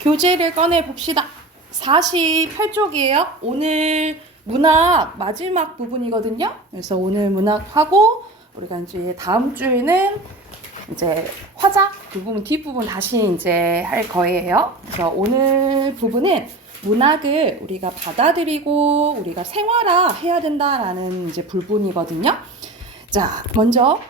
교재를 꺼내 봅시다. 48쪽이에요. 오늘 문학 마지막 부분이거든요. 그래서 오늘 문학하고 우리가 이제 다음 주에는 이제 화자 부분 뒷부분 다시 이제 할 거예요. 그래서 오늘 부분은 문학을 우리가 받아들이고 우리가 생활화해야 된다라는 이제 부분이거든요. 자, 먼저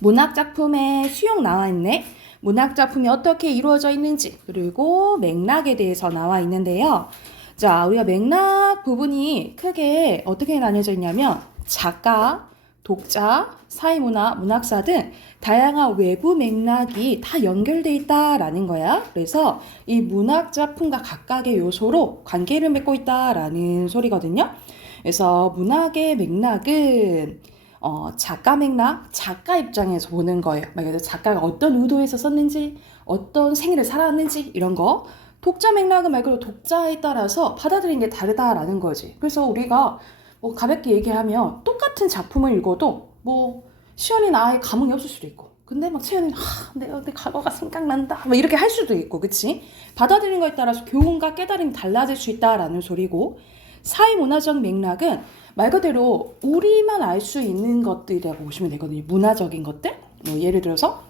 문학 작품의 수용 나와 있네. 문학 작품이 어떻게 이루어져 있는지 그리고 맥락에 대해서 나와 있는데요. 자, 우리가 맥락 부분이 크게 어떻게 나뉘어져 있냐면 작가, 독자, 사회문화, 문학사 등 다양한 외부 맥락이 다 연결돼 있다라는 거야. 그래서 이 문학 작품과 각각의 요소로 관계를 맺고 있다라는 소리거든요. 그래서 문학의 맥락은 작가 맥락, 작가 입장에서 보는 거예요. 그래서 작가가 어떤 의도에서 썼는지, 어떤 생애를 살아왔는지 이런 거. 독자 맥락은 말 그대로 독자에 따라서 받아들이는 게 다르다라는 거지. 그래서 우리가 뭐 가볍게 얘기하면 똑같은 작품을 읽어도 뭐 시연이는 아예 감흥이 없을 수도 있고, 근데 막 채연이는 내 과거가 생각난다 뭐 이렇게 할 수도 있고, 그치? 받아들이는 거에 따라서 교훈과 깨달음이 달라질 수 있다라는 소리고, 사회문화적 맥락은 말 그대로 우리만 알 수 있는 것들이라고 보시면 되거든요. 문화적인 것들. 뭐 예를 들어서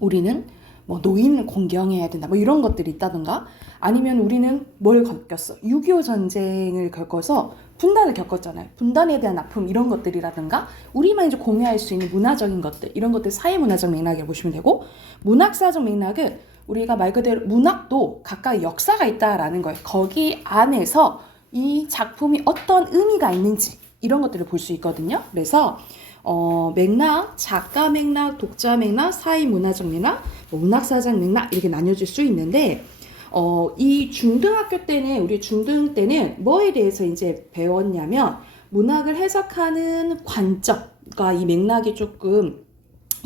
우리는 뭐 노인을 공경해야 된다 뭐 이런 것들이 있다던가, 아니면 우리는 뭘 겪었어? 6.25 전쟁을 겪어서 분단을 겪었잖아요. 분단에 대한 아픔 이런 것들이라든가 우리만 이제 공유할 수 있는 문화적인 것들, 이런 것들 사회문화적 맥락이라고 보시면 되고, 문학사적 맥락은 우리가 말 그대로 문학도 각각 역사가 있다라는 거예요. 거기 안에서 이 작품이 어떤 의미가 있는지 이런 것들을 볼 수 있거든요. 그래서 맥락, 작가 맥락, 독자 맥락, 사회문화적 맥락, 문학사적 맥락 이렇게 나뉘어질 수 있는데, 이 중등학교 때는, 우리 중등 때는 뭐에 대해서 이제 배웠냐면 문학을 해석하는 관점과 이 맥락이 조금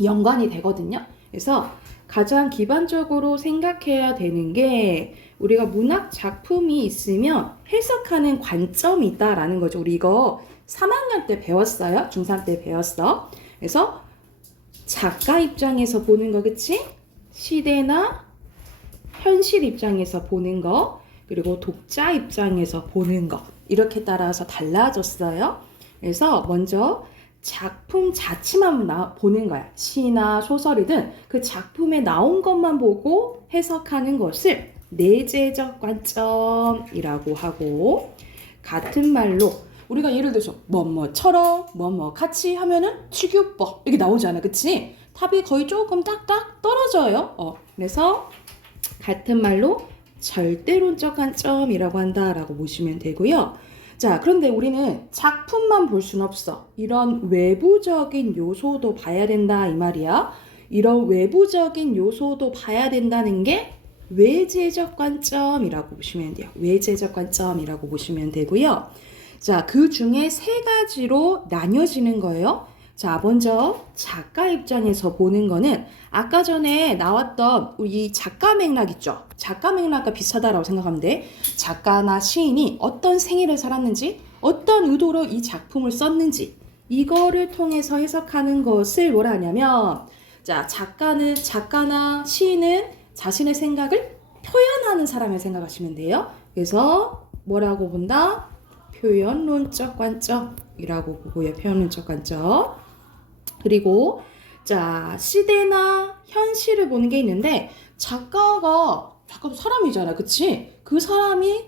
연관이 되거든요. 그래서 가장 기본적으로 생각해야 되는 게, 우리가 문학 작품이 있으면 해석하는 관점이 있다라는 거죠. 우리 이거 3학년 때 배웠어요. 중3 때 배웠어. 그래서 작가 입장에서 보는 거, 그치? 시대나 현실 입장에서 보는 거, 그리고 독자 입장에서 보는 거, 이렇게 따라서 달라졌어요. 그래서 먼저 작품 자체만 보는 거야. 시나 소설이든 그 작품에 나온 것만 보고 해석하는 것을 내재적 관점이라고 하고, 같은 말로 우리가 예를 들어서 뭐뭐처럼 뭐뭐 같이 하면은 취규법 이렇게 나오잖아, 그치? 탑이 거의 조금 딱딱 떨어져요. 그래서 같은 말로 절대론적 관점이라고 한다라고 보시면 되고요. 자, 그런데 우리는 작품만 볼 수는 없어. 이런 외부적인 요소도 봐야 된다 이 말이야. 이런 외부적인 요소도 봐야 된다는 게 외재적 관점이라고 보시면 돼요. 외재적 관점이라고 보시면 되고요. 자, 그 중에 세 가지로 나뉘어지는 거예요. 자, 먼저 작가 입장에서 보는 거는 아까 전에 나왔던 우리 작가 맥락 있죠? 작가 맥락과 비슷하다라고 생각하면 돼. 작가나 시인이 어떤 생애를 살았는지, 어떤 의도로 이 작품을 썼는지, 이거를 통해서 해석하는 것을 뭐라 하냐면, 자, 작가나 시인은 자신의 생각을 표현하는 사람을 생각하시면 돼요. 그래서 뭐라고 본다? 표현론적 관점이라고 보고요. 표현론적 관점. 그리고 자, 시대나 현실을 보는 게 있는데, 작가도 사람이잖아, 그치? 그 사람이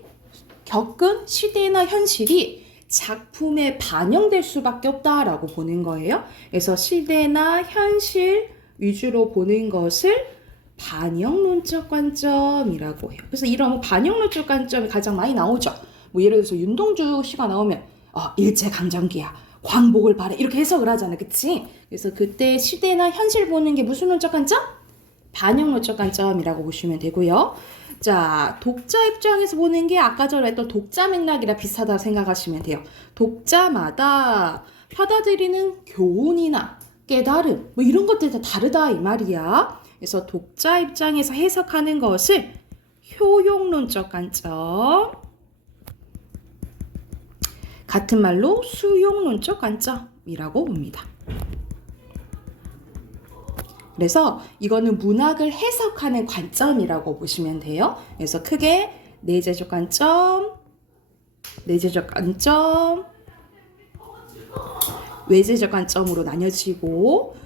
겪은 시대나 현실이 작품에 반영될 수밖에 없다라고 보는 거예요. 그래서 시대나 현실 위주로 보는 것을 반영론적 관점이라고 해요. 그래서 이런 반영론적 관점이 가장 많이 나오죠. 뭐 예를 들어서 윤동주 씨가 나오면 일제강점기야, 광복을 바래, 이렇게 해석을 하잖아, 그치? 그래서 그때 시대나 현실 보는 게 무슨 논적 관점? 반영론적 관점이라고 보시면 되고요. 자, 독자 입장에서 보는 게 아까 전에 했던 독자 맥락이랑 비슷하다고 생각하시면 돼요. 독자마다 받아들이는 교훈이나 깨달음 뭐 이런 것들이 다 다르다 이 말이야. 그래서 독자 입장에서 해석하는 것을 효용론적 관점, 같은 말로 수용론적 관점이라고 봅니다. 그래서 이거는 문학을 해석하는 관점이라고 보시면 돼요. 그래서 크게 내재적 관점, 내재적 관점, 외재적 관점으로 나뉘어지고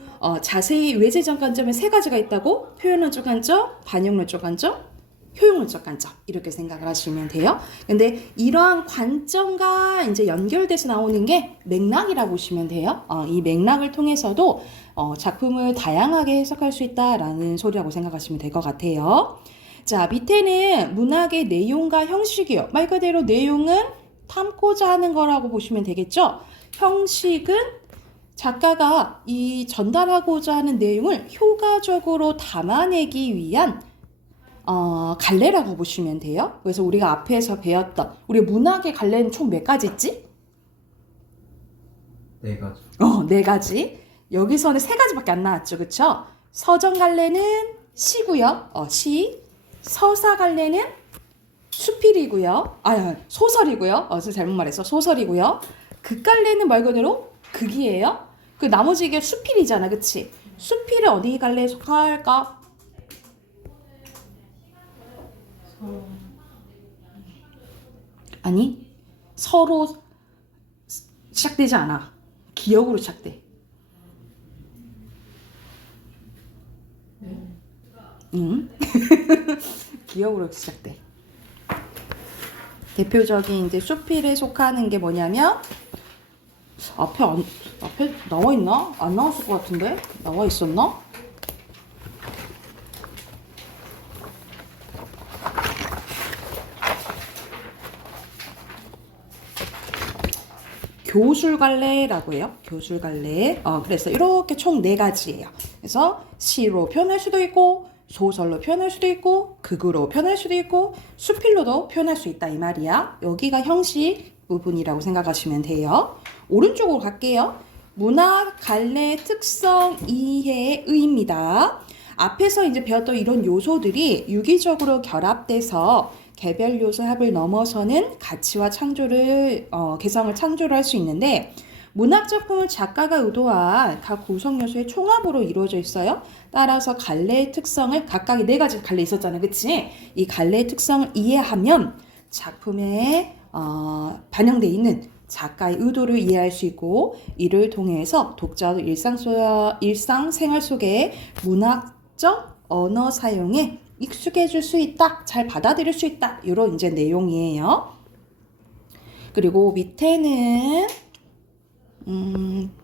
자세히 외재적 관점에 세 가지가 있다고 표현론적 관점, 반영론적 관점, 효용론적 관점 이렇게 생각을 하시면 돼요. 근데 이러한 관점과 이제 연결돼서 나오는 게 맥락이라고 보시면 돼요. 이 맥락을 통해서도 작품을 다양하게 해석할 수 있다라는 소리라고 생각하시면 될 것 같아요. 자, 밑에는 문학의 내용과 형식이요. 말 그대로 내용은 담고자 하는 거라고 보시면 되겠죠. 형식은 작가가 이 전달하고자 하는 내용을 효과적으로 담아내기 위한 갈래라고 보시면 돼요. 그래서 우리가 앞에서 배웠던 우리 문학의 갈래는 총 몇 가지 있지? 네 가지. 네 가지. 여기서는 세 가지밖에 안 나왔죠, 그렇죠? 서정 갈래는 시고요. 시. 서사 갈래는 수필이고요. 소설이고요. 잘못 말했어. 소설이고요. 극 갈래는 말 그대로 극이에요. 그 나머지 이게 수필이잖아, 그치? 수필은 어디 갈래에 속할까? 아니, 서로 시작되지 않아. 기억으로 시작돼. 응? 기억으로 시작돼. 대표적인 이제 수필에 속하는 게 뭐냐면 앞에 나와 있나? 안 나왔을 것 같은데? 나와 있었나? 교술갈래라고 해요. 교술갈래. 그래서 이렇게 총 4가지예요. 그래서 시로 표현할 수도 있고 소설로 표현할 수도 있고 극으로 표현할 수도 있고 수필로도 표현할 수 있다 이 말이야. 여기가 형식 부분이라고 생각하시면 돼요. 오른쪽으로 갈게요. 문학 갈래 특성 이해의 의의입니다. 앞에서 이제 배웠던 이런 요소들이 유기적으로 결합돼서 개별 요소 합을 넘어서는 가치와 창조를 개성을 창조를 할 수 있는데 문학 작품은 작가가 의도한 각 구성 요소의 총합으로 이루어져 있어요. 따라서 갈래의 특성을 각각의 4가지 갈래 있었잖아요, 그치? 이 갈래의 특성을 이해하면 작품에 반영되어 있는 작가의 의도를 이해할 수 있고 이를 통해서 독자도 일상생활 속에 문학적 언어 사용에 익숙해질 수 있다, 잘 받아들일 수 있다, 이런 이제 내용이에요. 그리고 밑에는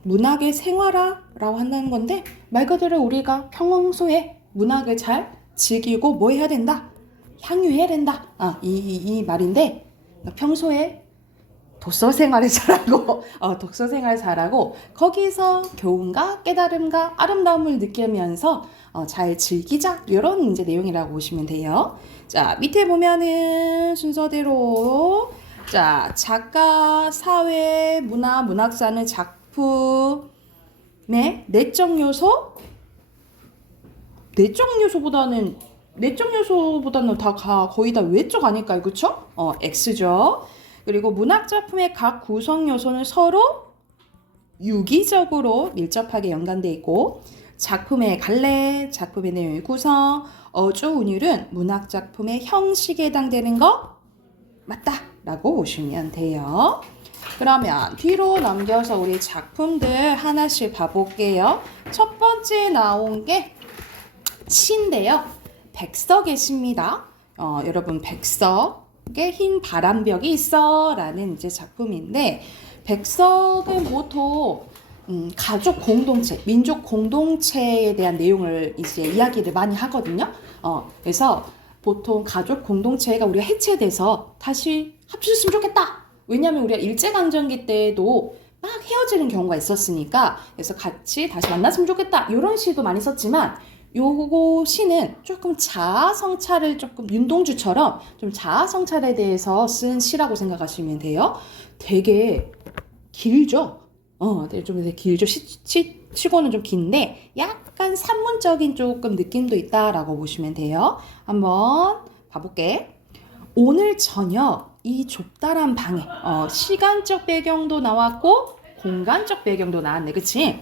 문학의 생활화라고 한다는 건데 말 그대로 우리가 평소에 문학을 잘 즐기고 뭐 해야 된다? 향유해야 된다. 이 말인데 평소에 독서 생활을 잘하고 독서 생활 잘하고 거기서 교훈과 깨달음과 아름다움을 느끼면서 잘 즐기자 이런 이제 내용이라고 보시면 돼요. 자, 밑에 보면은 순서대로 자, 작가, 사회, 문화, 문학사는 작품의 내적 요소보다는 다 거의 다 외적 아닐까요? 그쵸? X죠. 그리고 문학 작품의 각 구성 요소는 서로 유기적으로 밀접하게 연관되어 있고 작품의 갈래, 작품의 내용의 구성, 어조, 운율은 문학 작품의 형식에 해당되는 거 맞다 라고 보시면 돼요. 그러면 뒤로 넘겨서 우리 작품들 하나씩 봐볼게요. 첫 번째 나온 게 시인데요. 백석의 시입니다. 여러분 백석에 흰 바람벽이 있어 라는 이제 작품인데 백석은 보통 가족 공동체, 민족 공동체에 대한 내용을 이제 이야기를 많이 하거든요. 그래서 보통 가족 공동체가 우리가 해체돼서 다시 합쳐졌으면 좋겠다. 왜냐하면 우리가 일제강점기 때도 막 헤어지는 경우가 있었으니까 그래서 같이 다시 만났으면 좋겠다. 이런 시도 많이 썼지만 요거 시는 조금 자아성찰을 조금 윤동주처럼 좀 자아성찰에 대해서 쓴 시라고 생각하시면 돼요. 되게 길죠? 좀 길죠. 시고는 좀 긴데 약간 산문적인 조금 느낌도 있다라고 보시면 돼요. 한번 봐볼게. 오늘 저녁 이 좁다란 방에 시간적 배경도 나왔고 공간적 배경도 나왔네, 그치?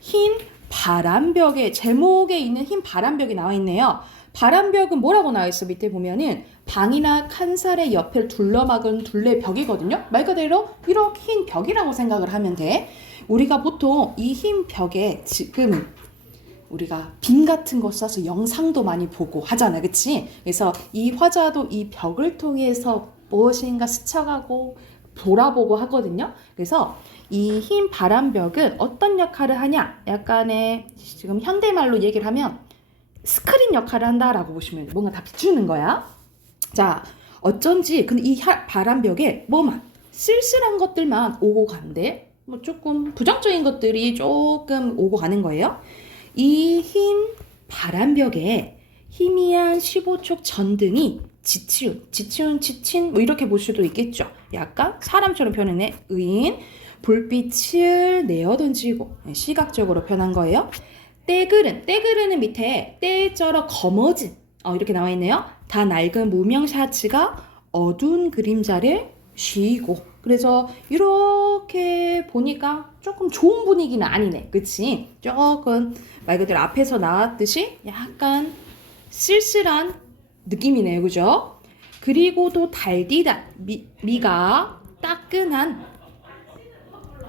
흰 바람벽에 제목에 있는 흰 바람벽이 나와 있네요. 바람벽은 뭐라고 나와 있어? 밑에 보면은 방이나 칸살의 옆을 둘러막은 둘레벽이거든요. 말 그대로 이렇게 흰 벽이라고 생각을 하면 돼. 우리가 보통 이 흰 벽에 지금 우리가 빔 같은 거 써서 영상도 많이 보고 하잖아, 그치? 그래서 이 화자도 이 벽을 통해서 무엇인가 스쳐가고 돌아보고 하거든요. 그래서 이 흰 바람벽은 어떤 역할을 하냐? 약간의 지금 현대말로 얘기를 하면 스크린 역할을 한다라고 보시면 돼. 뭔가 다 비추는 거야. 자, 어쩐지 근데 이 바람벽에 뭐만 쓸쓸한 것들만 오고 간대. 뭐 조금 부정적인 것들이 조금 오고 가는 거예요. 이 흰 바람벽에 희미한 15촉 전등이 지친 뭐 이렇게 볼 수도 있겠죠. 약간 사람처럼 표현해 의인 불빛을 내어던지고 시각적으로 표현한 거예요. 떼그르는 밑에 떼쩔어 거머진 이렇게 나와 있네요. 다 낡은 무명 샤츠가 어두운 그림자를 쥐고 그래서 이렇게 보니까 조금 좋은 분위기는 아니네. 그치? 조금 말 그대로 앞에서 나왔듯이 약간 쓸쓸한 느낌이네요. 그죠? 그리고 또 달디다 미가 따끈한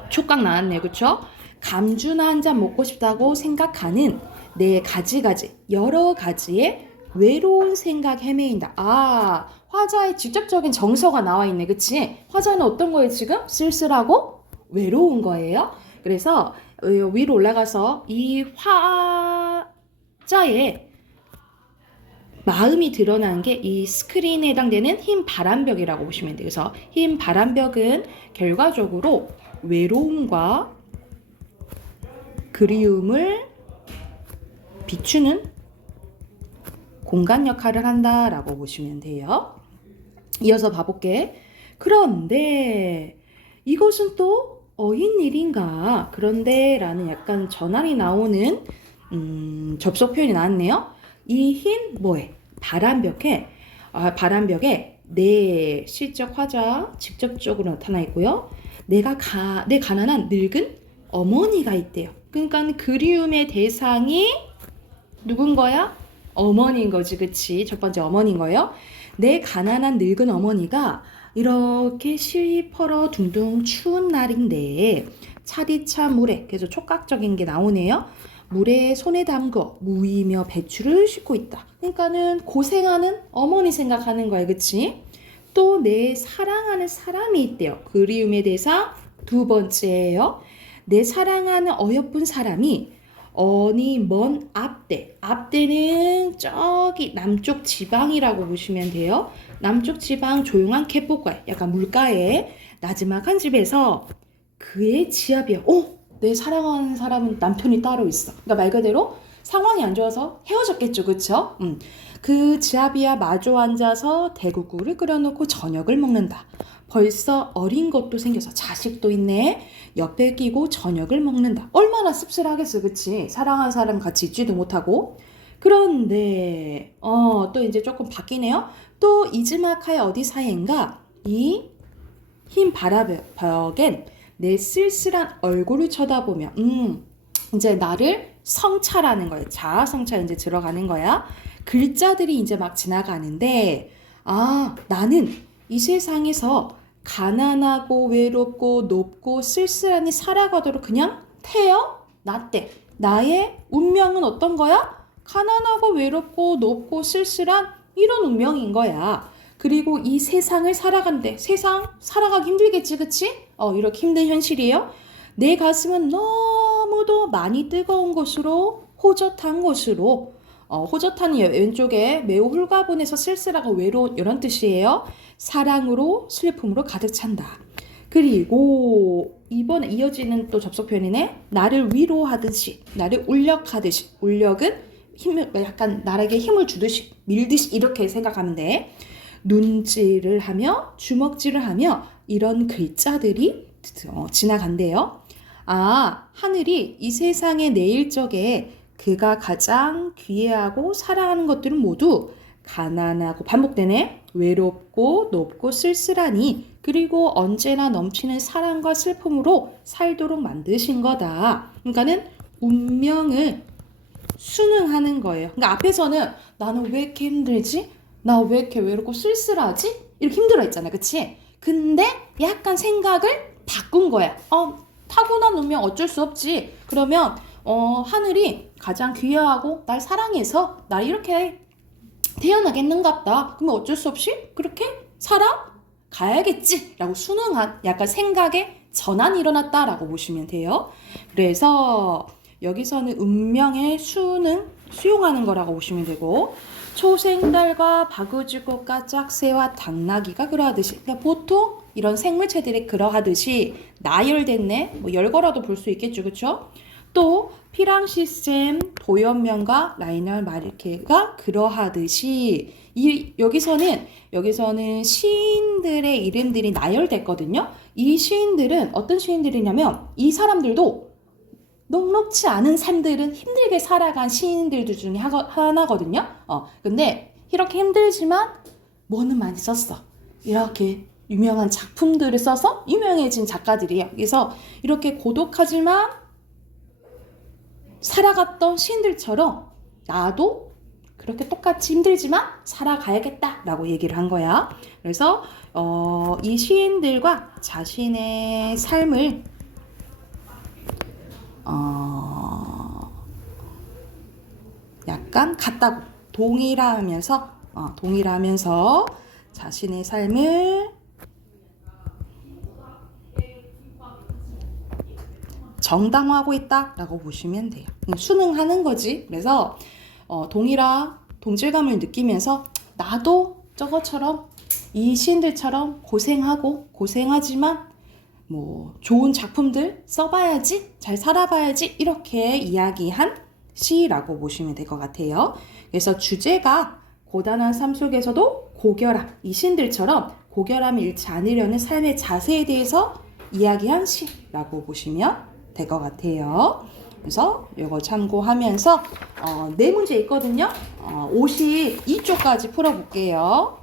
촉각 나왔네요. 그쵸? 감주나 한 잔 먹고 싶다고 생각하는 내 가지 여러 가지의 외로운 생각 헤매인다. 아, 화자의 직접적인 정서가 나와 있네. 그치? 화자는 어떤 거예요 지금? 쓸쓸하고 외로운 거예요. 그래서 위로 올라가서 이 화자의 마음이 드러난 게 이 스크린에 해당되는 흰 바람벽이라고 보시면 돼요. 그래서 흰 바람벽은 결과적으로 외로움과 그리움을 비추는 공간 역할을 한다라고 보시면 돼요. 이어서 봐볼게. 그런데 이것은 또 어인 일인가? 그런데 라는 약간 전환이 나오는 접속 표현이 나왔네요. 이 흰 뭐에? 바람벽에 내 실적 화자 직접적으로 나타나 있고요. 내 가난한 늙은 어머니가 있대요. 그러니까 그리움의 대상이 누군 거야? 어머니인 거지, 그치? 첫 번째 어머니인 거예요. 내 가난한 늙은 어머니가 이렇게 시퍼러 둥둥 추운 날인데 차디찬 물에, 그래서 촉각적인 게 나오네요. 물에 손에 담궈 무이며 배추를 씻고 있다. 그러니까는 고생하는 어머니 생각하는 거야, 그치? 또 내 사랑하는 사람이 있대요. 그리움의 대상 두 번째예요. 내 사랑하는 어여쁜 사람이 어니 먼 앞대는 저기 남쪽 지방이라고 보시면 돼요. 남쪽 지방 조용한 갯보가에 약간 물가에 나지막한 집에서 그의 지압이야. 내 사랑하는 사람은 남편이 따로 있어. 그러니까 말 그대로 상황이 안 좋아서 헤어졌겠죠. 그쵸? 그 지압이야 마주 앉아서 대구국을 끓여놓고 저녁을 먹는다. 벌써 어린 것도 생겨서 자식도 있네. 옆에 끼고 저녁을 먹는다. 얼마나 씁쓸하겠어. 그치? 사랑하는 사람 같이 있지도 못하고. 그런데 또 이제 조금 바뀌네요. 또 이즈마카의 어디 사이인가 이 흰 바라벽엔 내 쓸쓸한 얼굴을 쳐다보며 이제 나를 성찰하는 거예요. 자아 성찰 이제 들어가는 거야. 글자들이 이제 막 지나가는데 나는 이 세상에서 가난하고 외롭고 높고 쓸쓸하니 살아가도록 그냥 태어났대. 나의 운명은 어떤 거야? 가난하고 외롭고 높고 쓸쓸한 이런 운명인 거야. 그리고 이 세상을 살아간대. 세상 살아가기 힘들겠지, 그치? 이렇게 힘든 현실이에요. 내 가슴은 너무도 많이 뜨거운 것으로 호젓한 것으로 호젓한 왼쪽에 매우 홀가분해서 쓸쓸하고 외로운 이런 뜻이에요. 사랑으로 슬픔으로 가득 찬다. 그리고 이번에 이어지는 또 접속 표현이네. 나를 위로하듯이, 나를 울력하듯이. 울력은 약간 나에게 힘을 주듯이, 밀듯이 이렇게 생각하면 돼. 눈질을 하며 주먹질을 하며 이런 글자들이 지나간대요. 하늘이 이 세상의 내일적에 그가 가장 귀해하고 사랑하는 것들은 모두 가난하고 반복되네. 외롭고 높고 쓸쓸하니 그리고 언제나 넘치는 사랑과 슬픔으로 살도록 만드신 거다. 그러니까는 운명을 순응하는 거예요. 그러니까 앞에서는 나는 왜 이렇게 힘들지? 나 왜 이렇게 외롭고 쓸쓸하지? 이렇게 힘들어 했잖아. 그치? 근데 약간 생각을 바꾼 거야. 타고난 운명 어쩔 수 없지. 그러면 하늘이 가장 귀하고 날 사랑해서 날 이렇게 태어나겠는갑다. 그러면 어쩔 수 없이 그렇게 살아가야겠지 라고 순응한 약간 생각의 전환이 일어났다라고 보시면 돼요. 그래서 여기서는 운명의 수용하는 거라고 보시면 되고, 초생달과 바구지꽃과 짝새와 당나귀가 그러하듯이, 그러니까 보통 이런 생물체들이 그러하듯이 나열됐네, 뭐 열거라도 볼 수 있겠죠, 그쵸? 또 피랑시스템, 도연명과 라이널 마르케가 그러하듯이 여기서는 시인들의 이름들이 나열됐거든요. 이 시인들은 어떤 시인들이냐면 이 사람들도 녹록치 않은 삶들은 힘들게 살아간 시인들 중에 하나거든요. 근데 이렇게 힘들지만 뭐는 많이 썼어. 이렇게 유명한 작품들을 써서 유명해진 작가들이에요. 그래서 이렇게 고독하지만 살아갔던 시인들처럼 나도 그렇게 똑같이 힘들지만 살아가야겠다라고 얘기를 한 거야. 그래서 이 시인들과 자신의 삶을 약간 같다고 동일하면서 자신의 삶을 정당화하고 있다라고 보시면 돼요. 순응하는 거지. 그래서 동질감을 느끼면서 나도 저것처럼 이 시인들처럼 고생하지만 뭐 좋은 작품들 써봐야지, 잘 살아봐야지 이렇게 이야기한 시라고 보시면 될 것 같아요. 그래서 주제가 고단한 삶 속에서도 고결함, 이 시인들처럼 고결함을 잃지 않으려는 삶의 자세에 대해서 이야기한 시라고 보시면 될 것 같아요. 그래서 이거 참고하면서 네 문제 있거든요. 52쪽까지 풀어볼게요.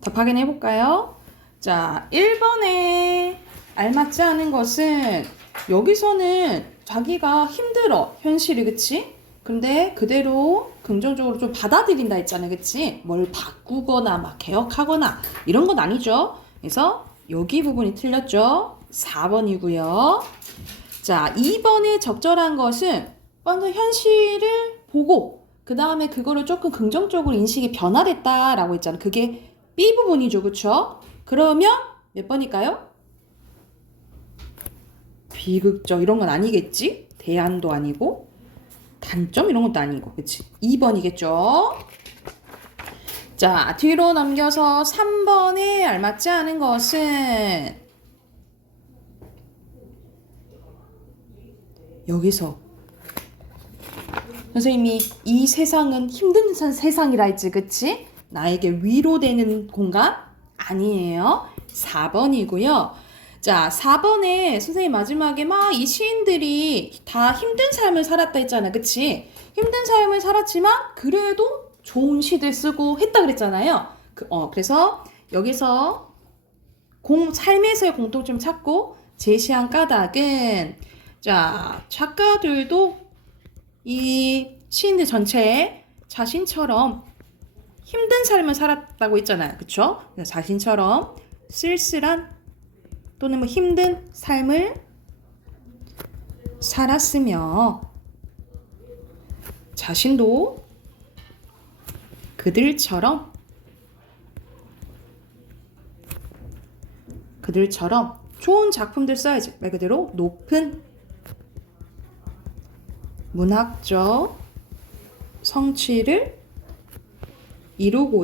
답 확인해 볼까요? 자, 1번에 알맞지 않은 것은 여기서는 자기가 힘들어, 현실이, 그치? 근데 그대로 긍정적으로 좀 받아들인다 했잖아, 그치? 뭘 바꾸거나 막 개혁하거나 이런 건 아니죠. 그래서 여기 부분이 틀렸죠. 4번이고요. 자, 2번에 적절한 것은 완전 현실을 보고 그 다음에 그거를 조금 긍정적으로 인식이 변화됐다라고 했잖아. 그게 B 부분이죠, 그쵸? 그러면 몇 번일까요? 비극적 이런 건 아니겠지? 대안도 아니고 단점 이런 것도 아니고, 그치? 2번이겠죠? 자, 뒤로 넘겨서 3번에 알맞지 않은 것은 여기서 선생님이 이 세상은 힘든 세상이라 했지, 그치? 나에게 위로되는 공간? 아니에요. 4번이고요. 자, 4번에 선생님 마지막에 막 이 시인들이 다 힘든 삶을 살았다 했잖아, 그치? 힘든 삶을 살았지만 그래도 좋은 시들 쓰고 했다 그랬잖아요. 그래서 여기서 삶에서의 공통점 찾고 제시한 까닭은, 자, 작가들도 이 시인들 전체에 자신처럼 힘든 삶을 살았다고 했잖아요. 그쵸? 자신처럼 쓸쓸한 또는 뭐 힘든 삶을 살았으며 자신도 그들처럼 좋은 작품들 써야지. 말 그대로 높은 문학적 성취를 이룰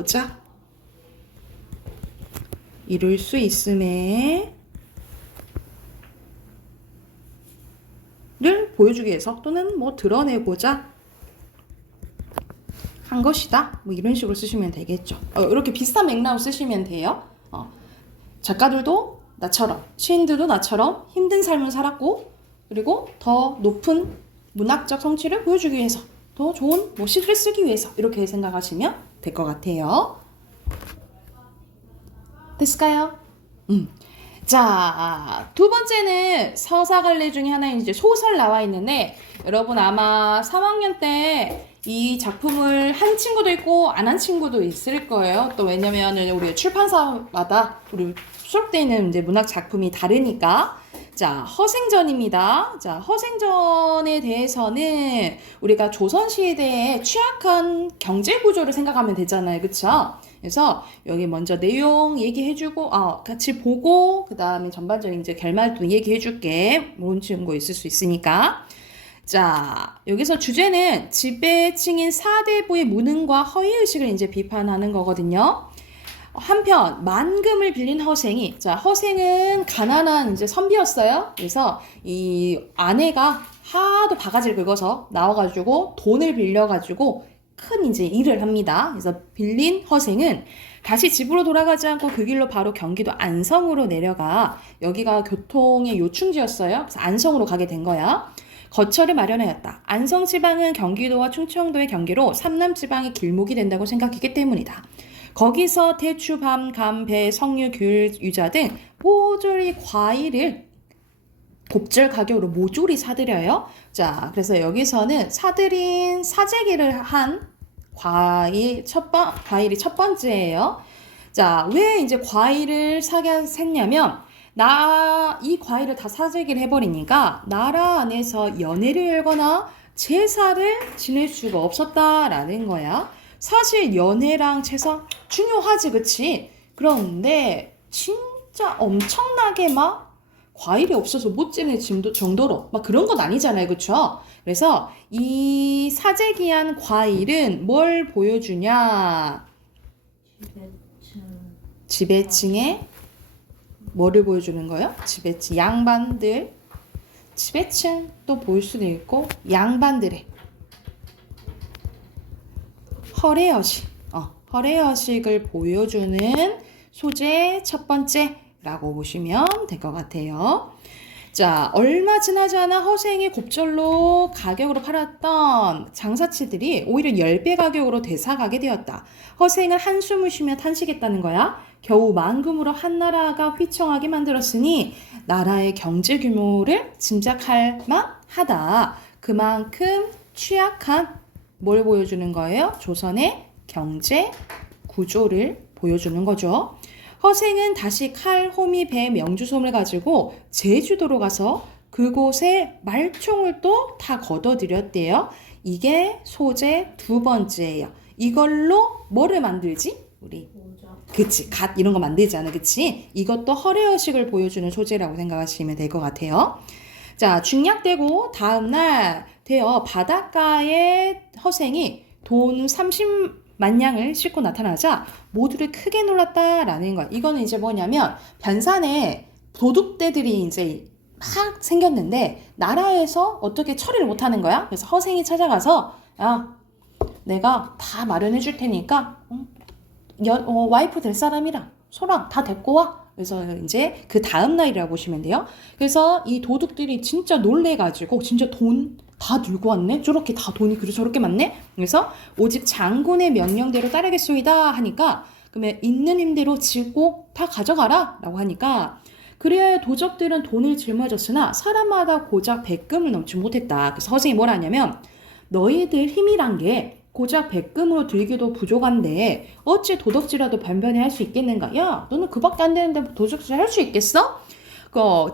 수 있음에 를 보여주기 위해서 또는 뭐 드러내고자 한 것이다. 뭐 이런 식으로 쓰시면 되겠죠. 이렇게 비슷한 맥락으로 쓰시면 돼요. 작가들도 나처럼, 시인들도 나처럼 힘든 삶을 살았고, 그리고 더 높은 문학적 성취를 보여주기 위해서, 더 좋은 뭐 시를 쓰기 위해서 이렇게 생각하시면 될 것 같아요. 됐을까요? 자, 두 번째는 서사갈래 중에 하나인 이제 소설 나와 있는데, 여러분 아마 3학년 때 이 작품을 한 친구도 있고 안 한 친구도 있을 거예요. 또 왜냐면은 우리 출판사마다 우리 수록되어 있는 이제 문학 작품이 다르니까. 자, 허생전입니다. 자, 허생전에 대해서는 우리가 조선시대의 취약한 경제 구조를 생각하면 되잖아요. 그쵸? 그래서 여기 먼저 내용 얘기해주고, 같이 보고, 그 다음에 전반적인 이제 결말도 얘기해줄게. 모르는 친구 있을 수 있으니까. 자, 여기서 주제는 지배층인 사대부의 무능과 허위의식을 이제 비판하는 거거든요. 한편 만금을 빌린 허생이, 자, 허생은 가난한 이제 선비였어요. 그래서 이 아내가 하도 바가지를 긁어서 나와가지고 돈을 빌려가지고 큰 이제 일을 합니다. 그래서 빌린 허생은 다시 집으로 돌아가지 않고 그 길로 바로 경기도 안성으로 내려가. 여기가 교통의 요충지였어요. 그래서 안성으로 가게 된 거야. 거처를 마련하였다. 안성 지방은 경기도와 충청도의 경계로 삼남 지방의 길목이 된다고 생각했기 때문이다. 거기서 대추, 밤, 감, 배, 석류, 귤, 유자 등 모조리 과일을 곱절 가격으로 모조리 사들여요. 자, 그래서 여기서는 사들인 사재기를 한 과일이 첫 번째예요. 자, 왜 이제 과일을 사게 샀냐면, 이 과일을 다 사재기를 해버리니까 나라 안에서 연회를 열거나 제사를 지낼 수가 없었다라는 거야. 사실 연회랑 제사 중요하지, 그치? 그런데 진짜 엄청나게 막 과일이 없어서 못 지낼 정도로 막 그런 건 아니잖아요, 그쵸? 그래서 이 사재기한 과일은 뭘 보여주냐? 지배층의 뭐를 보여주는 거예요? 지배층, 양반들, 지배층 또 보일 수도 있고 양반들의 허례허식을 보여주는 소재 첫 번째라고 보시면 될 것 같아요. 자, 얼마 지나지 않아 허생이 곱절로 가격으로 팔았던 장사치들이 오히려 10배 가격으로 되사가게 되었다. 허생은 한숨을 쉬며 탄식했다는 거야. 겨우 만금으로 한 나라가 휘청하게 만들었으니 나라의 경제 규모를 짐작할 만하다. 그만큼 취약한 뭘 보여주는 거예요? 조선의 경제 구조를 보여주는 거죠. 허생은 다시 칼, 호미, 배, 명주솜을 가지고 제주도로 가서 그곳에 말총을 또 다 걷어들였대요. 이게 소재 두 번째예요. 이걸로 뭐를 만들지? 우리 그치, 갓 이런 거 만들잖아, 그치? 이것도 허례허식을 보여주는 소재라고 생각하시면 될 것 같아요. 자, 중략되고 다음날 되어 바닷가에 허생이 돈 30만 냥을 싣고 나타나자 모두를 크게 놀랐다라는 거야. 이거는 이제 뭐냐면 변산에 도둑떼들이 이제 막 생겼는데 나라에서 어떻게 처리를 못하는 거야. 그래서 허생이 찾아가서 야, 내가 다 마련해 줄 테니까 와이프 될 사람이랑 소랑 다 데리고 와. 그래서 이제 그 다음 날이라고 보시면 돼요. 그래서 이 도둑들이 진짜 놀래가지고 진짜 돈 다 들고 왔네? 저렇게 다 돈이 그래 저렇게 많네? 그래서 오직 장군의 명령대로 따르겠소이다 하니까 그러면 있는 힘대로 지고 다 가져가라 라고 하니까 그래야 도적들은 돈을 짊어졌으나 사람마다 고작 100금을 넘지 못했다. 그래서 허생이 뭐라 하냐면 너희들 힘이란 게 고작 100금으로 들기도 부족한데 어찌 도덕질이라도 변변히 할 수 있겠는가? 야, 너는 그밖에 안 되는데 도덕질 할 수 있겠어?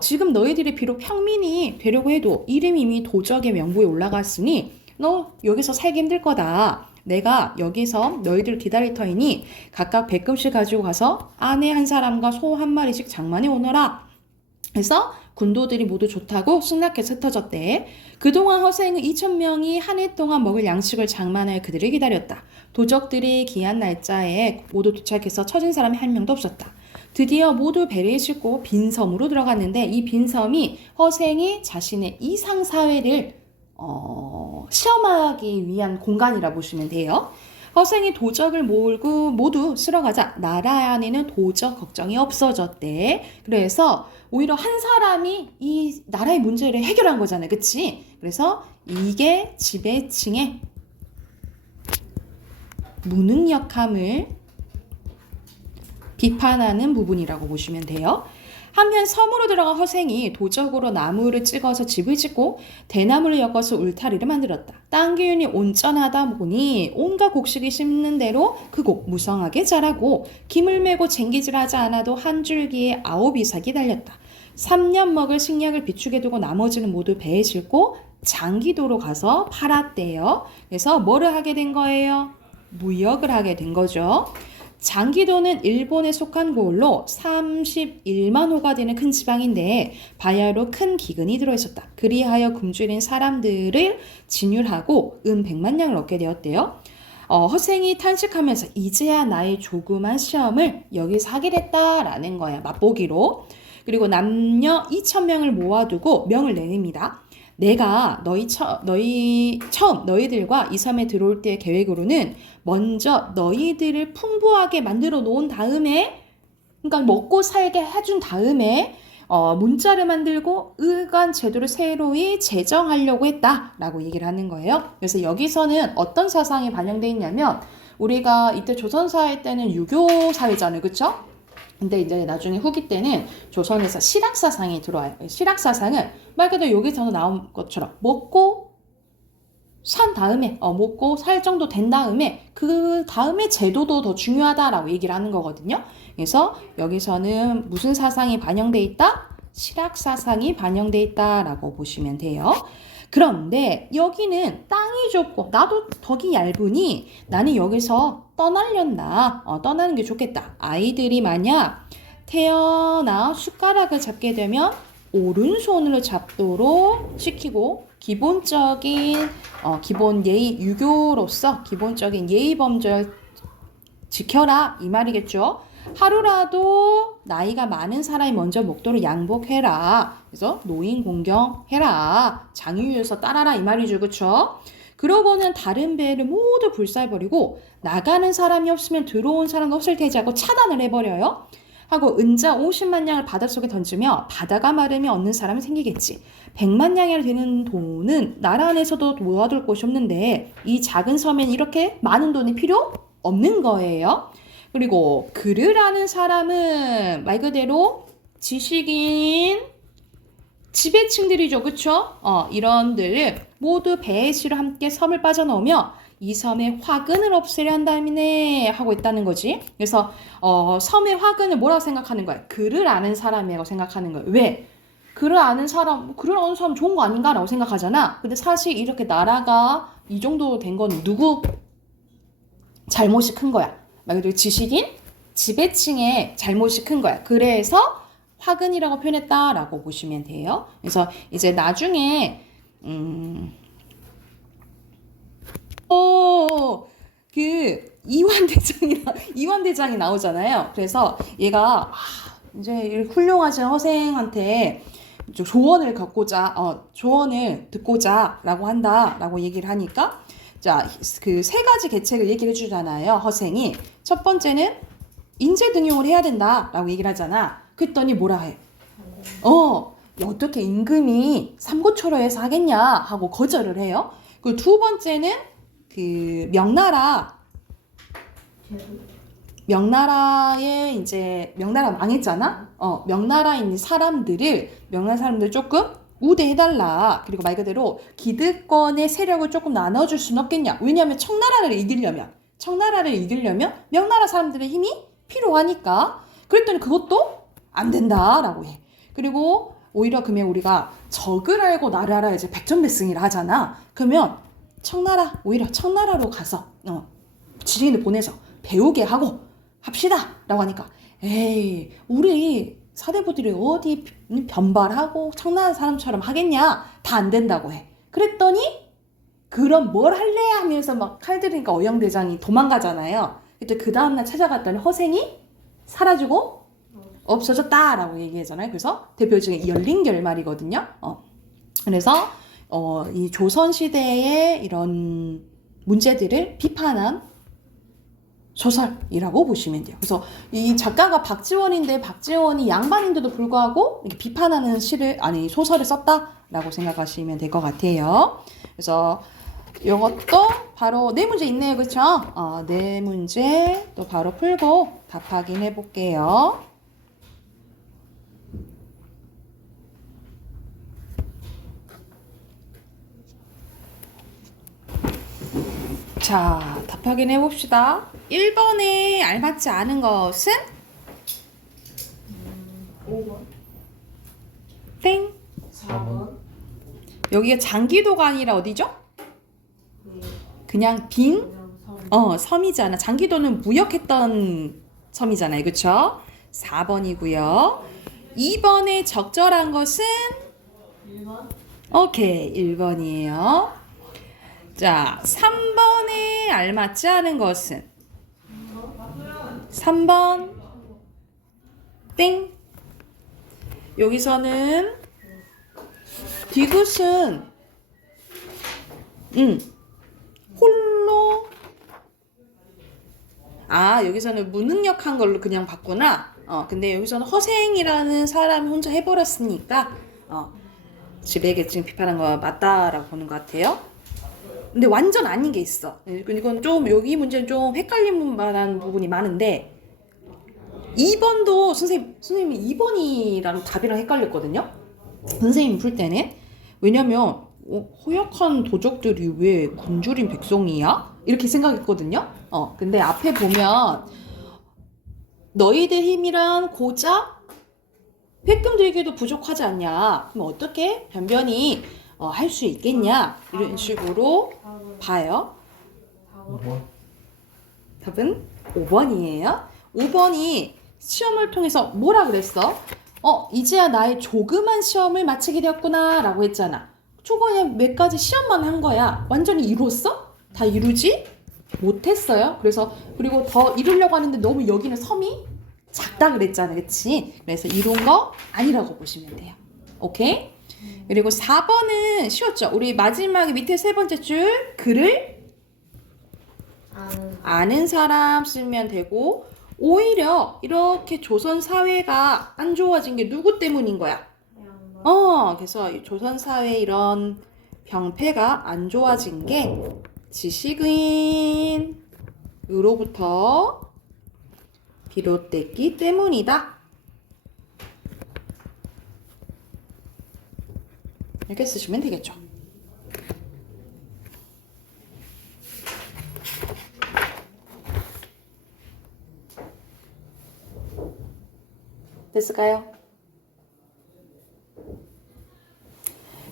지금 너희들이 비록 평민이 되려고 해도 이름이 이미 도적의 명부에 올라갔으니 너 여기서 살기 힘들 거다. 내가 여기서 너희들 기다릴 터이니 각각 100금씩 가지고 가서 아내 한 사람과 소 한 마리씩 장만해 오너라. 그래서 군도들이 모두 좋다고 승낙해서 흩어졌대. 그동안 허생은 2,000명이 한 해 동안 먹을 양식을 장만하여 그들을 기다렸다. 도적들이 기한 날짜에 모두 도착해서 처진 사람이 한 명도 없었다. 드디어 모두 배를 싣고 빈섬으로 들어갔는데 이 빈섬이 허생이 자신의 이상사회를 시험하기 위한 공간이라 보시면 돼요. 허생이 도적을 몰고 모두 쓸어가자 나라 안에는 도적 걱정이 없어졌대. 그래서 오히려 한 사람이 이 나라의 문제를 해결한 거잖아요. 그치? 그래서 이게 지배층의 무능력함을 비판하는 부분이라고 보시면 돼요. 한편 섬으로 들어간 허생이 도적으로 나무를 찍어서 집을 짓고 대나무를 엮어서 울타리를 만들었다. 땅 기운이 온전하다 보니 온갖 곡식이 심는 대로 그 곡 무성하게 자라고 김을 메고 쟁기질하지 않아도 한 줄기에 9이삭이 달렸다. 3년 먹을 식량을 비축해 두고 나머지는 모두 배에 싣고 장기도로 가서 팔았대요. 그래서 뭐를 하게 된 거예요? 무역을 하게 된 거죠. 장기도는 일본에 속한 고을로 31만 호가 되는 큰 지방인데 바야흐로 큰 기근이 들어있었다. 그리하여 굶주린 사람들을 진율하고 100만 냥을 얻게 되었대요. 허생이 탄식하면서 이제야 나의 조그만 시험을 여기서 하게 됐다라는 거야. 맛보기로. 그리고 남녀 2,000명을 모아두고 명을 내립니다. 내가 처음 너희들과 이 섬에 들어올 때의 계획으로는 먼저 너희들을 풍부하게 만들어 놓은 다음에, 그러니까 먹고 살게 해준 다음에 문자를 만들고 의관 제도를 새로이 제정하려고 했다라고 얘기를 하는 거예요. 그래서 여기서는 어떤 사상이 반영되어 있냐면, 우리가 이때 조선사회 때는 유교 사회잖아요, 그렇죠? 근데 이제 나중에 후기 때는 조선에서 실학사상이 들어와요. 실학사상은 말 그대로 여기서 나온 것처럼 먹고 산 다음에 먹고 살 정도 된 다음에 그 다음에 제도도 더 중요하다라고 얘기를 하는 거거든요. 그래서 여기서는 무슨 사상이 반영돼 있다? 실학사상이 반영돼 있다라고 보시면 돼요. 그런데 여기는 땅이 좁고 나도 덕이 얇으니 나는 여기서 떠나련다. 떠나는 게 좋겠다. 아이들이 만약 태어나 숟가락을 잡게 되면 오른손으로 잡도록 시키고 기본적인 기본 예의, 유교로서 기본적인 예의 범절 지켜라 이 말이겠죠. 하루라도 나이가 많은 사람이 먼저 먹도록 양복해라. 그래서 노인 공경해라. 장유유서 따라라 이 말이죠. 그쵸? 그러고는 다른 배를 모두 불살버리고 나가는 사람이 없으면 들어온 사람도 없을 테지 하고 차단을 해버려요. 하고 은자 50만 냥을 바닷속에 던지며 바다가 마르면 얻는 사람이 생기겠지. 100만 냥이 되는 돈은 나라 안에서도 모아둘 곳이 없는데 이 작은 섬엔 이렇게 많은 돈이 필요 없는 거예요. 그리고 글을 아는 사람은 말 그대로 지식인 지배층들이죠. 그쵸? 이런들 모두 배에 실어 함께 섬을 빠져나오며 이 섬에 화근을 없애려 한다네 하고 있다는 거지. 그래서 섬의 화근을 뭐라고 생각하는 거야? 글을 아는 사람이라고 생각하는 거야. 왜? 글을 아는 사람 좋은 거 아닌가? 라고 생각하잖아. 근데 사실 이렇게 나라가 이 정도 된 건 누구 잘못이 큰 거야? 말 그대로 지식인 지배층의 잘못이 큰 거야. 그래서 화근이라고 표현했다라고 보시면 돼요. 그래서 이제 나중에 그 이완대장이 나오잖아요. 그래서 얘가 이제 훌륭하신 허생한테 조언을 듣고자라고 한다라고 얘기를 하니까 자, 그 세 가지 계책을 얘기를 해주잖아요. 허생이 첫 번째는 인재 등용을 해야 된다라고 얘기를 하잖아. 그랬더니 뭐라 해? 어떻게 임금이 삼고초려해서 하겠냐 하고 거절을 해요. 그리고 두 번째는 그 명나라에 이제 명나라 망했잖아. 명나라에 있는 명나라 사람들 조금 우대해달라. 그리고 말 그대로 기득권의 세력을 조금 나눠줄 수는 없겠냐. 왜냐하면 청나라를 이기려면 명나라 사람들의 힘이 필요하니까. 그랬더니 그것도 안 된다라고 해. 그리고 오히려 그러면 우리가 적을 알고 나를 알아야지 백전백승이라 하잖아. 그러면 오히려 청나라로 가서 지식인들 보내서 배우게 하고 합시다 라고 하니까 에이 우리 사대부들이 어디 변발하고 청나라 사람처럼 하겠냐. 다 안 된다고 해. 그랬더니 그럼 뭘 할래 하면서 막 칼 들으니까 어영대장이 도망가잖아요. 그때 그 다음날 찾아갔더니 허생이 사라지고 없어졌다라고 얘기하잖아요. 그래서 대표적인 열린결말이거든요. 그래서 이 조선시대의 이런 문제들을 비판한 소설이라고 보시면 돼요. 그래서 이 작가가 박지원인데 박지원이 양반인데도 불구하고 이렇게 비판하는 소설을 썼다라고 생각하시면 될 것 같아요. 그래서 요것도 바로 네 문제 있네요. 그쵸? 네 문제 또 바로 풀고 답 확인해 볼게요. 자, 답 확인해 봅시다. 1번에 알맞지 않은 것은? 5번. 땡. 4번. 여기가 장기도가 아니라 어디죠? 그냥 빈? 섬이잖아. 장기도는 무역했던 섬이잖아요. 그쵸? 4번이고요. 2번에 적절한 것은? 1번. 오케이. 1번이에요. 자, 3번에 알맞지 않은 것은? 3번. 땡. 여기서는 디귿은 홀로 여기서는 무능력한 걸로 그냥 봤구나. 근데 여기서는 허생이라는 사람이 혼자 해버렸으니까 집에게 지금 비판한 거 맞다라고 보는 것 같아요. 근데 완전 아닌 게 있어. 이건 좀 여기 문제는 좀 헷갈릴 만한 부분이 많은데 2번도 선생님이 2번이라는 답이랑 헷갈렸거든요. 선생님이 풀 때는 왜냐면 허약한 도적들이 왜 굶주린 백성이야? 이렇게 생각했거든요. 근데 앞에 보면 너희들 힘이란 고작 획금 들기도 부족하지 않냐? 그럼 어떻게 변변히 할 수 있겠냐? 이런 식으로 봐요. 5번. 답은 5번이에요. 5번이 시험을 통해서 뭐라 그랬어? 이제야 나의 조그만 시험을 마치게 되었구나 라고 했잖아. 초반에 몇 가지 시험만 한 거야. 완전히 이뤘어? 다 이루지? 못했어요. 그리고 더 이루려고 하는데 너무 여기는 섬이 작다 그랬잖아. 그치? 그래서 이룬 거 아니라고 보시면 돼요. 오케이? 그리고 4번은 쉬웠죠? 우리 마지막에 밑에 세 번째 줄 글을 아는 사람 쓰면 되고 오히려 이렇게 조선 사회가 안 좋아진 게 누구 때문인 거야? 그래서 이 조선 사회 이런 병폐가 안 좋아진 게 지식인으로부터 비롯됐기 때문이다. 이렇게 쓰시면 되겠죠. 됐을까요?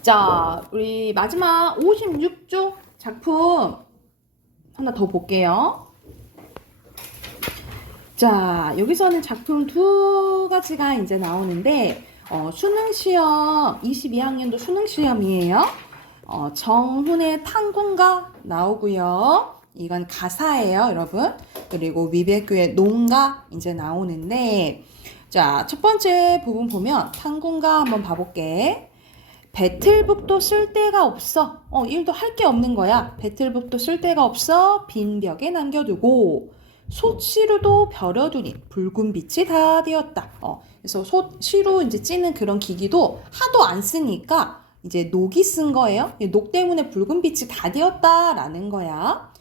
자, 우리 마지막 56조 작품 하나 더 볼게요. 자, 여기서는 작품 두 가지가 이제 나오는데 수능시험 22학년도 수능시험이에요. 정훈의 탕군가 나오고요. 이건 가사예요, 여러분. 그리고 위백규의 농가 이제 나오는데 자, 첫 번째 부분 보면 탕군가 한번 봐볼게. 배틀북도 쓸 데가 없어. 일도 할 게 없는 거야. 배틀북도 쓸 데가 없어. 빈 벽에 남겨두고 솥시루도 벼려두니 붉은 빛이 다 되었다. 그래서 솥시루 이제 찌는 그런 기기도 하도 안 쓰니까 이제 녹이 쓴 거예요. 녹 때문에 붉은 빛이 다 되었다라는 거야.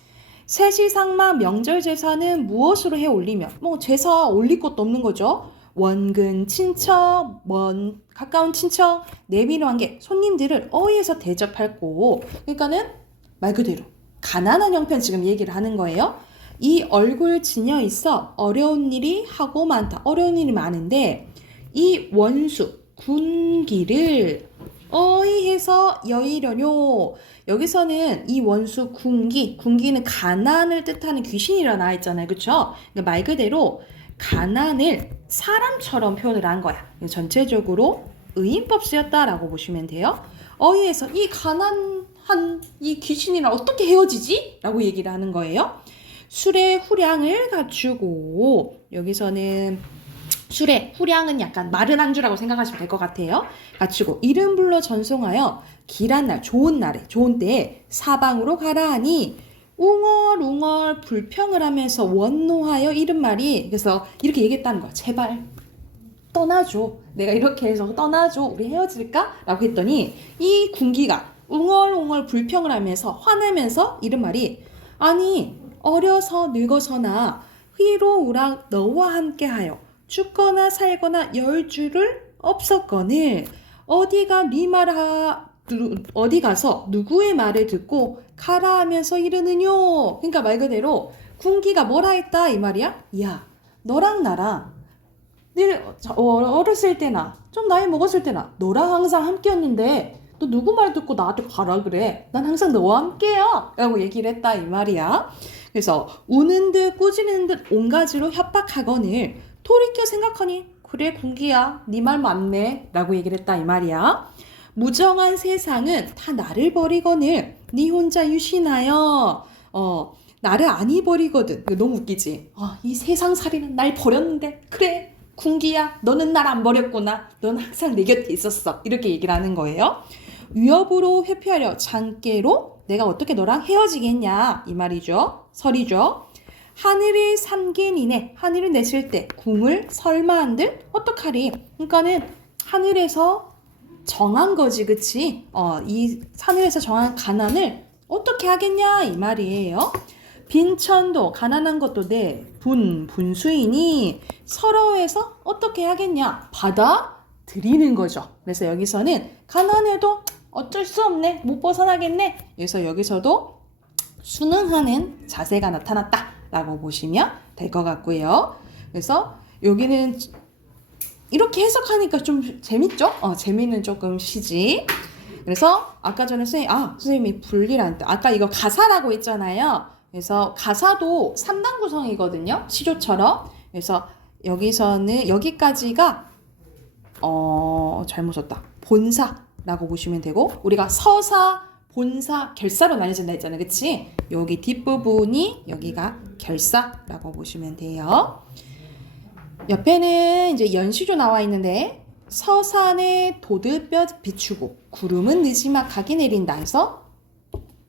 세시상마 명절 제사는 무엇으로 해 올리며? 제사 올릴 것도 없는 거죠. 원근 친척, 가까운 친척, 내비로 한 게 손님들을 어이에서 대접할 거. 그러니까는 말 그대로 가난한 형편 지금 얘기를 하는 거예요. 이 얼굴 지녀 있어 어려운 일이 하고 많다. 어려운 일이 많은데 이 원수 군기를 어이해서 여의려뇨. 여기서는 이 원수 군기는 가난을 뜻하는 귀신이라 나와 있잖아요. 그쵸? 그러니까 말 그대로 가난을 사람처럼 표현을 한 거야. 전체적으로 의인법 쓰였다라고 보시면 돼요. 어이에서 이 가난한 이 귀신이랑 어떻게 헤어지지? 라고 얘기를 하는 거예요. 술의 후량을 갖추고 여기서는 술의 후량은 약간 마른 안주라고 생각하시면 될 것 같아요. 갖추고 이름 불러 전송하여 길한 날 좋은 날에 좋은 때에 사방으로 가라 하니 웅얼웅얼 불평을 하면서 원노하여 이른 말이 그래서 이렇게 얘기했다는 거야. 제발 떠나줘. 내가 이렇게 해서 떠나줘. 우리 헤어질까? 라고 했더니 이 군기가 웅얼웅얼 불평을 하면서 화내면서 이른 말이 아니 어려서 늙어서나 희로우락 너와 함께하여 죽거나 살거나 열주를 없었거늘 어디 가서 누구의 말을 듣고 가라 하면서 이르느뇨. 그러니까 말 그대로 군기가 뭐라 했다 이 말이야. 야 너랑 나랑 어렸을 때나 좀 나이 먹었을 때나 너랑 항상 함께였는데 너 누구 말 듣고 나한테 가라 그래. 난 항상 너와 함께야 라고 얘기를 했다 이 말이야. 그래서 우는 듯 꾸짖는 듯 온가지로 협박하거늘 돌이켜 생각하니 그래 군기야 네 말 맞네 라고 얘기를 했다 이 말이야. 무정한 세상은 다 나를 버리거늘 네 혼자 유신하여 나를 안 잊어버리거든. 너무 웃기지. 이 세상살이는 날 버렸는데 그래 군기야 너는 날 안 버렸구나. 넌 항상 내 곁에 있었어. 이렇게 얘기를 하는 거예요. 위협으로 회피하려 장깨로 내가 어떻게 너랑 헤어지겠냐 이 말이죠. 설이죠. 하늘을 삼긴 이내 하늘을 내실 때 궁을 설마한들 어떡하리. 그러니까는 하늘에서 정한 거지 그치? 이 하늘에서 정한 가난을 어떻게 하겠냐 이 말이에요. 빈천도 가난한 것도 내 분수이니 서러워해서 어떻게 하겠냐 받아들이는 거죠. 그래서 여기서는 가난해도 어쩔 수 없네 못 벗어나겠네. 그래서 여기서도 순응하는 자세가 나타났다 라고 보시면 될 것 같고요. 그래서 여기는 이렇게 해석하니까 좀 재밌죠? 재미는 조금 시지. 그래서 아까 전에 선생님이 분리란 뜻. 아까 이거 가사라고 했잖아요. 그래서 가사도 3단 구성이거든요. 시조처럼. 그래서 여기서는 여기까지가 잘못 썼다. 본사라고 보시면 되고 우리가 서사, 본사, 결사로 나뉘어진다 했잖아요. 그치? 여기 뒷부분이 여기가 결사라고 보시면 돼요. 옆에는 이제 연시조 나와 있는데 서산에 도들볕 비추고 구름은 느지막하게 내린다 해서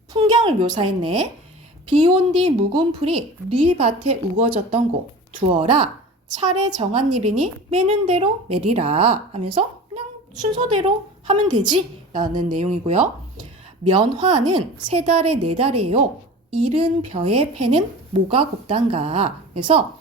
풍경을 묘사했네. 비온 뒤 묵은 풀이 네 밭에 우거졌던 곳 두어라 차례 정한 일이니 매는 대로 매리라 하면서 그냥 순서대로 하면 되지 라는 내용이고요. 면화는 세 달에 네 달이에요. 이른 벼의 패는 뭐가 곱단가. 그래서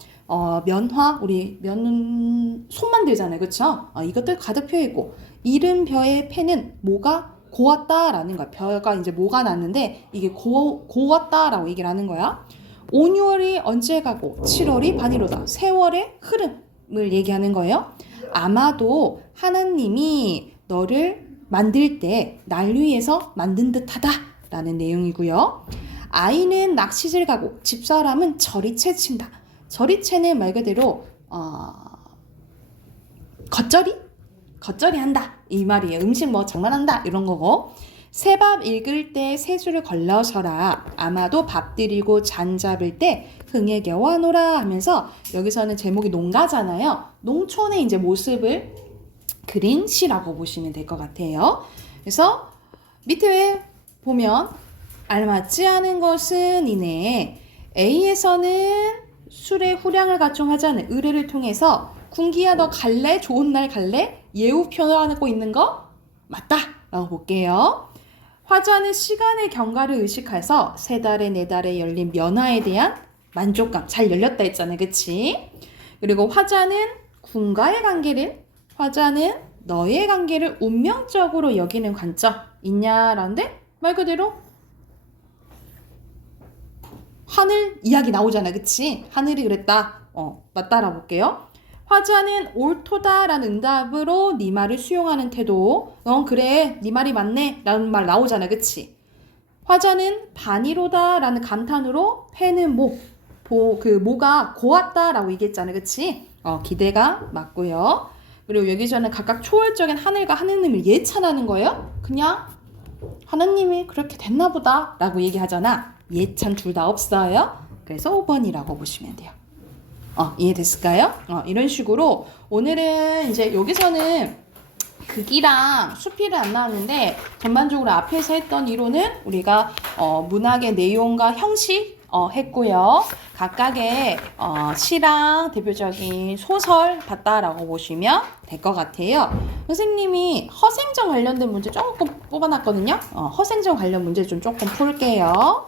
면화 우리 면 손 만들잖아요. 그쵸? 이것들 가득 펴있고 이른 벼의 패는 뭐가 고왔다라는 거야. 벼가 이제 뭐가 났는데 이게 고왔다라고 얘기를 하는 거야. 5, 6월이 언제 가고 7월이 반이로다. 세월의 흐름을 얘기하는 거예요. 아마도 하나님이 너를 만들 때 날 위해서 만든 듯하다 라는 내용이고요. 아이는 낚시질 가고 집사람은 저리채 친다. 저리채는 말 그대로 겉절이 한다 이 말이에요. 음식 뭐 장난한다 이런 거고. 새밥 읽을 때 세수를 걸러서라. 아마도 밥 드리고 잔 잡을 때 흥에 겨워노라 하면서 여기서는 제목이 농가잖아요. 농촌의 이제 모습을 그린 시라고 보시면 될 것 같아요. 그래서 밑에 보면 알맞지 않은 것은 이내 A에서는 술의 후량을 갖춰하자는 의뢰를 통해서 군기야 너 갈래? 좋은 날 갈래? 예우 표현하고 있는 거 맞다 라고 볼게요. 화자는 시간의 경과를 의식해서 세 달에 네 달에 열린 면화에 대한 만족감 잘 열렸다 했잖아요. 그치? 그리고 화자는 군과의 관계를 화자는 너의 관계를 운명적으로 여기는 관점 있냐라는데 말 그대로 하늘 이야기 나오잖아. 그치? 하늘이 그랬다. 맞다라 볼게요. 화자는 옳도다라는 응답으로 네 말을 수용하는 태도. 그래 네 말이 맞네 라는 말 나오잖아. 그치? 화자는 반이로다라는 감탄으로 패는 모가 고왔다라고 얘기했잖아. 그치? 기대가 맞고요. 그리고 여기서는 각각 초월적인 하늘과 하느님을 예찬하는 거예요. 그냥 하느님이 그렇게 됐나 보다 라고 얘기하잖아. 예찬 둘 다 없어요. 그래서 5번이라고 보시면 돼요. 이해됐을까요? 이런 식으로 오늘은 이제 여기서는 극이랑 수필은 안 나왔는데 전반적으로 앞에서 했던 이론은 우리가 문학의 내용과 형식 했고요. 각각의 시랑 대표적인 소설 봤다라고 보시면 될 것 같아요. 선생님이 허생전 관련된 문제 조금 뽑아놨거든요. 허생전 관련 문제 좀 조금 풀게요.